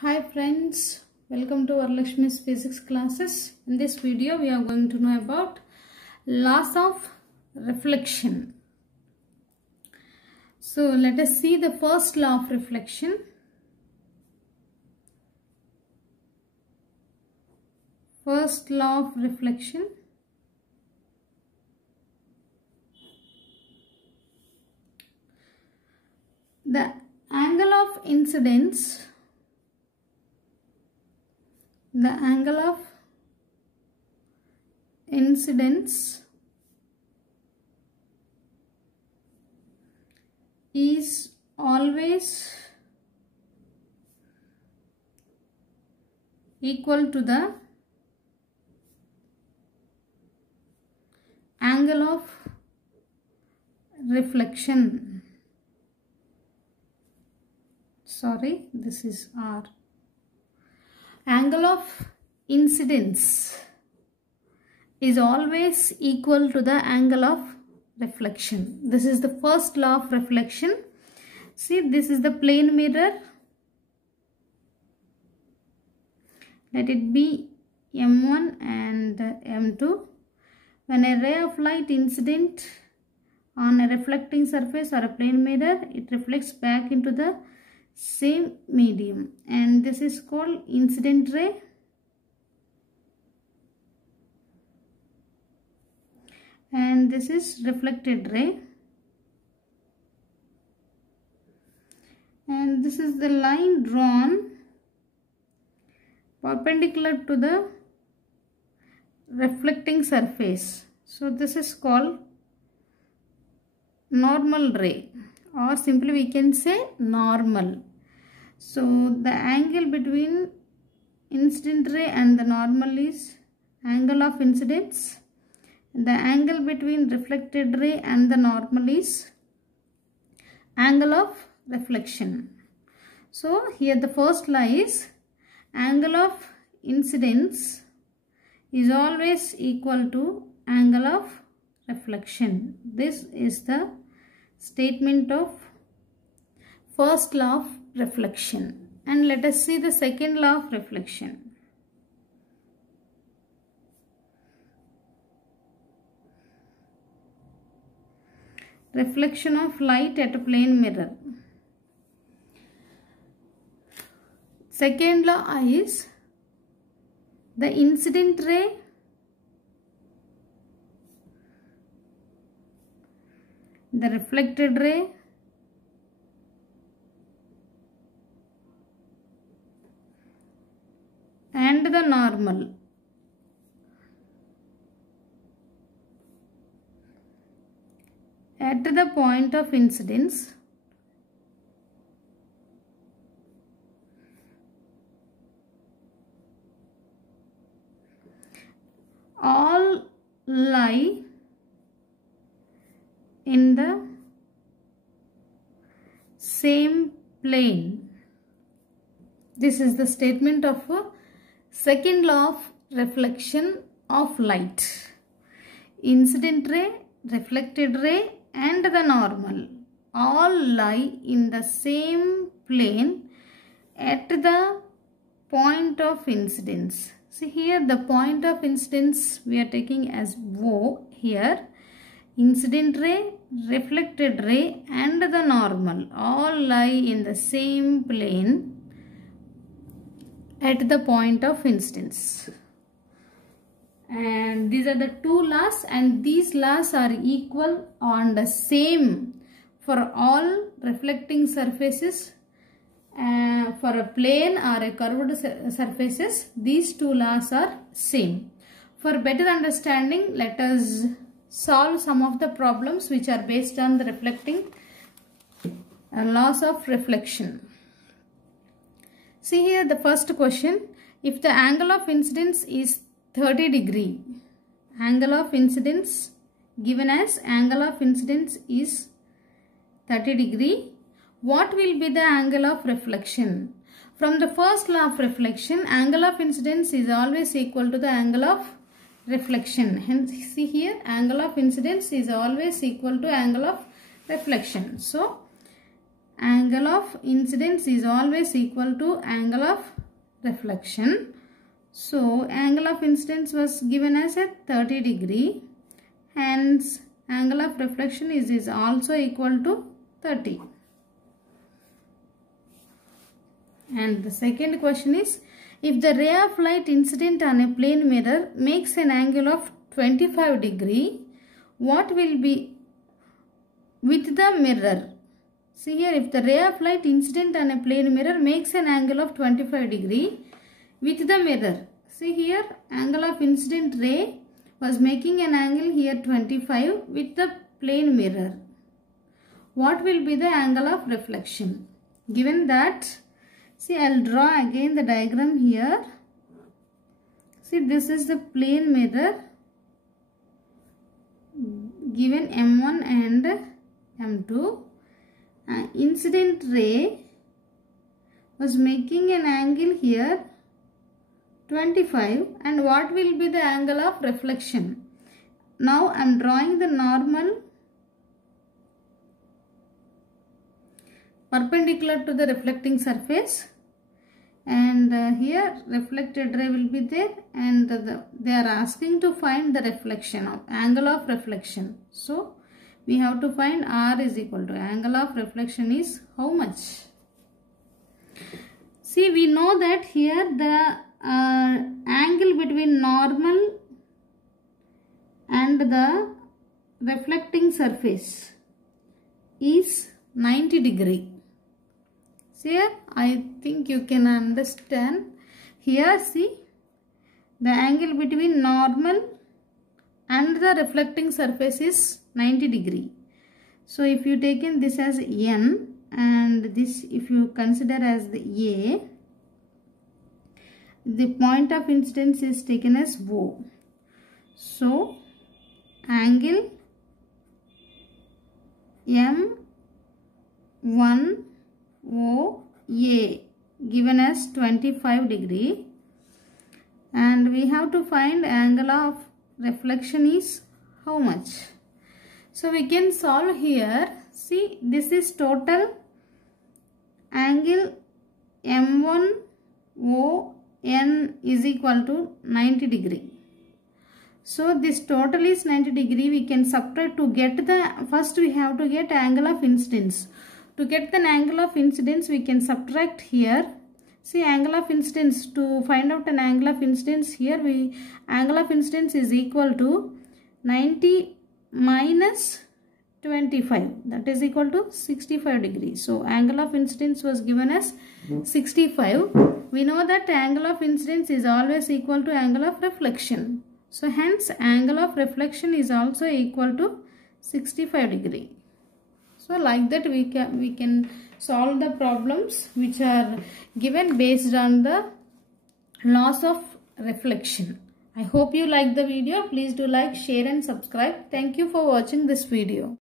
Hi friends, welcome to Varalakshmi's physics classes. In this video we are going to know about laws of reflection. So let us see the first law of reflection. First law of reflection. The angle of incidence is always equal to the angle of reflection. Sorry, this is R. Angle of incidence is always equal to the angle of reflection. This is the first law of reflection. See, this is the plane mirror. Let it be M1 and M2. When a ray of light incident on a reflecting surface or a plane mirror, it reflects back into the same medium, and this is called incident ray. And this is reflected ray. And this is the line drawn perpendicular to the reflecting surface. So this is called normal ray, or simply we can say normal. So the angle between incident ray and the normal is angle of incidence. The angle between reflected ray and the normal is angle of reflection. So here the first law is angle of incidence is always equal to angle of reflection. This is the statement of first law of reflection. And let us see the second law of reflection. Reflection of light at a plane mirror. Second law is the incident ray the reflected ray and the normal at the point of incidence all lie in the same plane. This is the statement of a second law of reflection of light. Incident ray, reflected ray and the normal all lie in the same plane at the point of incidence. See here, the point of incidence we are taking as O here. Incident ray, reflected ray and the normal all lie in the same plane at the point of incidence. And these are the two laws, and these laws are equal on the same for all reflecting surfaces. For a plane or a curved surfaces, these two laws are same. For better understanding, let us solve some of the problems which are based on the reflecting laws of reflection. See here the first question. If the angle of incidence is 30 degree, angle of incidence given as angle of incidence is 30 degree, what will be the angle of reflection? From the first law of reflection, angle of incidence is always equal to the angle of reflection. Hence, see here, angle of incidence is always equal to angle of reflection. So, angle of incidence is always equal to angle of reflection. So angle of incidence was given as a 30 degree. Hence angle of reflection is also equal to 30. And the second question is, if the ray of light incident on a plane mirror makes an angle of 25 degree, what will be with the mirror? See here, if the ray of light incident on a plane mirror makes an angle of 25 degree with the mirror. See here, angle of incident ray was making an angle here 25 with the plane mirror. What will be the angle of reflection? Given that, see, I'll draw again the diagram here. See, this is the plane mirror given M1 and M2. Incident ray was making an angle here 25, and what will be the angle of reflection? Now I am drawing the normal perpendicular to the reflecting surface, and here reflected ray will be there, and they are asking to find the reflection of angle of reflection. So we have to find R is equal to angle of reflection is how much? See, we know that here the angle between normal and the reflecting surface is 90 degree. See here, I think you can understand. Here see, the angle between normal and the reflecting surface is 90 degree. So if you taken this as N and this if you consider as the A, the point of incidence is taken as O. So angle M1OA given as 25 degree, and we have to find angle of reflection is how much? So we can solve here. See, this is total angle M1ON is equal to 90 degree. So this total is 90 degree. We can subtract to get the, first we have to get angle of incidence. To get the angle of incidence, we can subtract here. See, angle of incidence, to find out an angle of incidence, here angle of incidence is equal to 90 minus 25, that is equal to 65 degrees. So angle of incidence was given as 65. We know that angle of incidence is always equal to angle of reflection. So hence angle of reflection is also equal to 65 degree. So like that we can solve the problems which are given based on the laws of reflection. I hope you like the video. Please do like, share and subscribe. Thank you for watching this video.